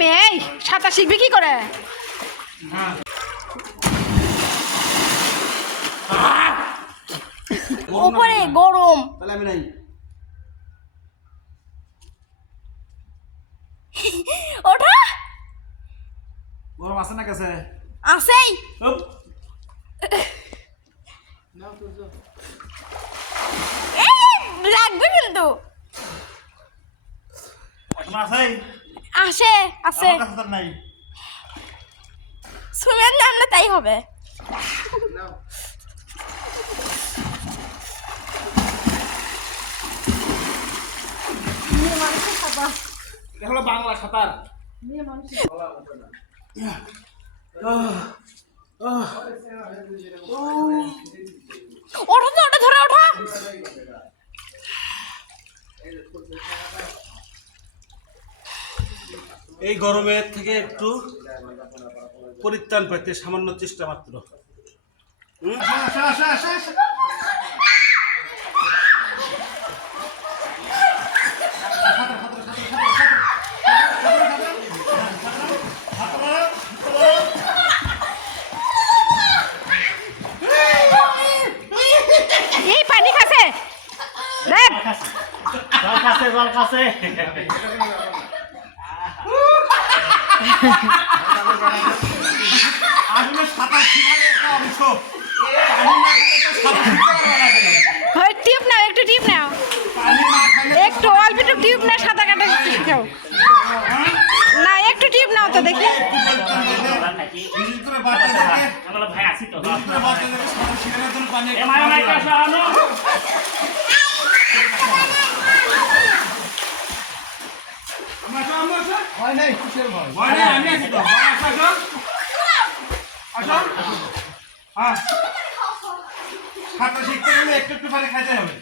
মেয়ে এই সাঁতার শিখবি কি করে? ওপরে গরম। তাহলে আমি নাই। ওঠা। গরম আছে না কাছে? আছেই। লাগবে কিন্তু। আছেই আসে আছে আমার নাই। নাম না তাই হবে। হলো বাংলা সাঁতার। ওঠো তো ওটা ধরে ওঠো। এই গরমের থেকে একটু পরিত্রাণ পেতে সামান্য চেষ্টা মাত্র। কাছে জল কাছে টিপ নাও একটু টিপ নাও। পানি না খেলে একটু অল্প একটু টিপ নাও সাঁতার কাটা শিখাও না একটু টিপ নাও তো দেখি। ভাই আছি তো বিশেষ করে বাচ্চাদেরকে সাঁতার শেখানোর জন্য পানি এ একটু মাই মাই খাওয়াতে কাছে হবে। আনো আমরা আসো, আমরা আসো। ভয় নেই, আমি আছি তো। আসো, আসো। আসো। হ্যাঁ। শিখতে গেলে একটু একটু খাইতে হবে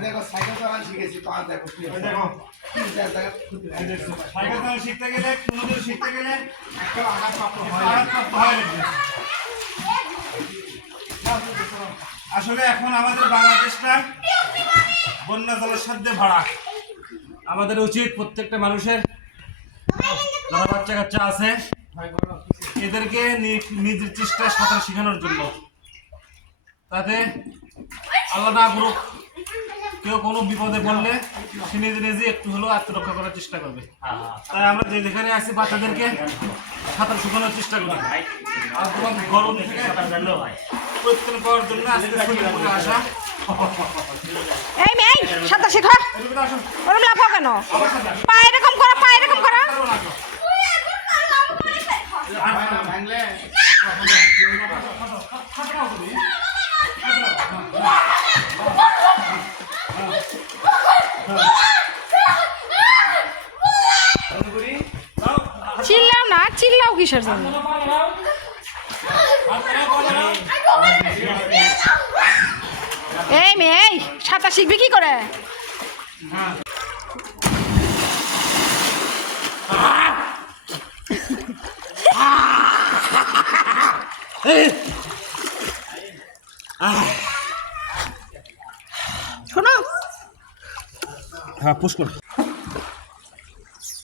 দেখো সাইকেল চালানো শিখেছি পা দেখো দেখো সাইকেল চালানো শিখতে গেলে শিখতে গেলে একটা আঘাতপ্রাপ্ত হয় আঘাতপ্রাপ্ত হয় আসলে এখন আমাদের বাংলাদেশটা বন্যা জলের সাথে ভরা আমাদের উচিত প্রত্যেকটা মানুষের যারা বাচ্চা কাচ্চা আছে এদেরকে নিজের চেষ্টায় সাঁতার শেখানোর জন্য। তাতে আল্লাহ না করুক কেউ কোনো বিপদে পড়লে সে নিজে নিজে একটু হলেও আত্মরক্ষা করার চেষ্টা করবে। তাই আমরা যে যেখানে আছি বাচ্চাদেরকে সাঁতার শেখানোর চেষ্টা করি। আর তোমার গরম থেকে পরিত্রাণ পাওয়ার জন্য আজকে আসা। এই মেয়ে সাঁতার শেখো? ওরম লাফাও কেন আমার সাথে আসো। পা এরকম করো পা এরকম করো পারব না আসো। ভাঙলে চিল্লাও না চিল্লাও কিসের জন্য এই মেয়ে সাঁতার শিখবি কি করে শোনো। হ্যাঁ পুশ